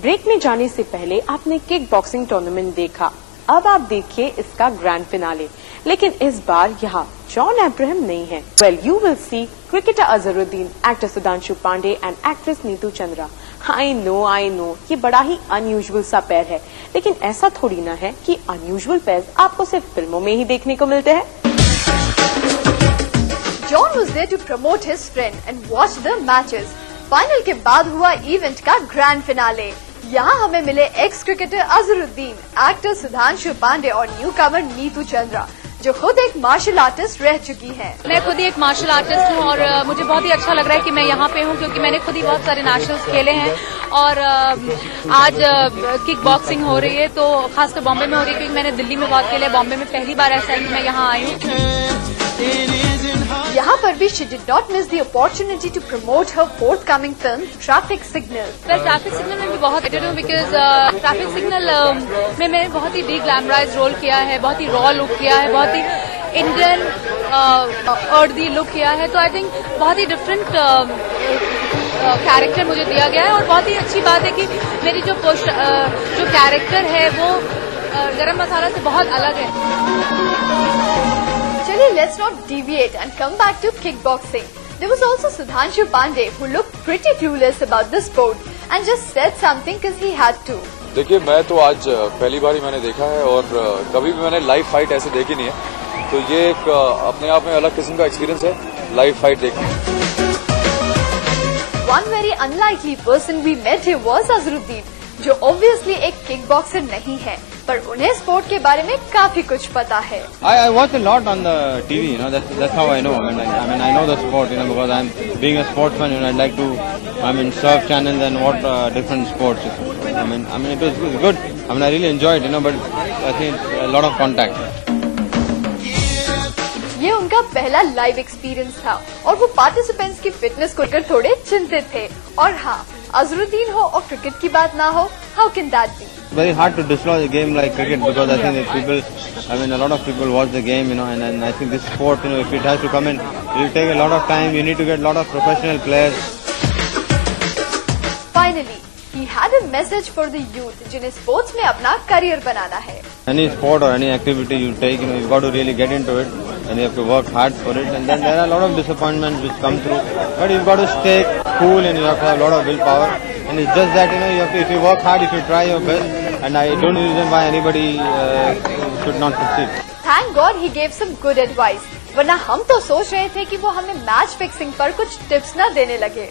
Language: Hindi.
ब्रेक में जाने से पहले आपने किक बॉक्सिंग टूर्नामेंट देखा, अब आप देखिए इसका ग्रैंड फिनाले। लेकिन इस बार यहाँ जॉन अब्राहम नहीं है। Well, you will see cricketer Azharuddin, actor Sudhanshu Pandey and actress Neetu Chandra. I know ये बड़ा ही अनयूजुअल सा पेयर है, लेकिन ऐसा थोड़ी ना है कि अनयूजुअल पेयर आपको सिर्फ फिल्मों में ही देखने को मिलते हैं। John was there to promote his friend and watch the matches. Final के बाद हुआ इवेंट का ग्रैंड फिनाले। यहाँ हमें मिले ex cricketer Azharuddin, actor Sudhanshu Pandey और न्यू कमर नीतू चंद्रा, जो खुद एक मार्शल आर्टिस्ट रह चुकी हैं। मैं खुद ही एक मार्शल आर्टिस्ट हूँ और मुझे बहुत ही अच्छा लग रहा है कि मैं यहाँ पे हूँ, क्योंकि मैंने खुद ही बहुत सारे नेशनल्स खेले हैं और आज किक बॉक्सिंग हो रही है, तो खासकर बॉम्बे में हो रही है, क्योंकि मैंने दिल्ली में बहुत खेले। बॉम्बे में पहली बार ऐसा है कि मैं यहाँ आई हूँ। यहाँ पर भी she did not miss the opportunity to promote her forthcoming film Traffic Signal. मैं ट्रैफिक सिग्नल में भी बहुत एक्साइटेड हूँ, बिकॉज ट्रैफिक सिग्नल में मैंने बहुत ही डीग्लैमराइज रोल किया है, बहुत ही रॉ लुक किया है, बहुत ही इंडियन अर्दी लुक किया है। तो आई थिंक बहुत ही डिफरेंट कैरेक्टर मुझे दिया गया है और बहुत ही अच्छी बात है कि मेरी जो कैरेक्टर है वो गरम मसाला से बहुत अलग है। Chaliye, let's not deviate and come back to kickboxing. There was also Sudhanshu Pandey, who looked pretty clueless about the sport and just said something because he had to. देखिए, मैं तो आज पहली बार ही मैंने देखा है और कभी भी मैंने लाइव फाइट ऐसे देखी नहीं है, तो ये एक अपने आप में अलग किस्म का एक्सपीरियंस है लाइव फाइट देखना। One very unlikely person we met here was Azharuddin, जो obviously एक किकबॉक्सर नहीं है, पर उन्हें स्पोर्ट के बारे में काफी कुछ पता है। I watch a lot on the TV, you know. That's how I know. I mean, I know the sport, you know, because I'm being a sportsman. You know, I like to, surf channels and watch different sports. I mean, it was good. I mean, I really enjoyed, you know, but I think a lot of contact. ये उनका पहला लाइव एक्सपीरियंस था और वो पार्टिसिपेंट्स की फिटनेस को लेकर थोड़े चिंतित थे। और हाँ, अजहरुद्दीन हो और क्रिकेट की बात ना हो, how can that be? Very hard to destroy a game like cricket because I think that people, a lot of people watch the game, you know, and I think this sport, you know, if it has to come in, it will take a lot of time. You need to get a lot of professional players. Finally, he had a message for the youth, जिन्हें स्पोर्ट्स में अपना करियर बनाना है। Any sport or any activity you take, you know, you've got to really get into it, and you have to work hard for it. And then there are a lot of disappointments which come through, but you've got to stay cool and you have to have a lot of willpower. And it's just that, you know, you have to, if you work hard, if you try your best, and I don't see reason why anybody should not succeed. Thank God he gave some good advice. वरना हम तो सोच रहे थे कि वो हमें मैच फिक्सिंग पर कुछ टिप्स न देने लगे।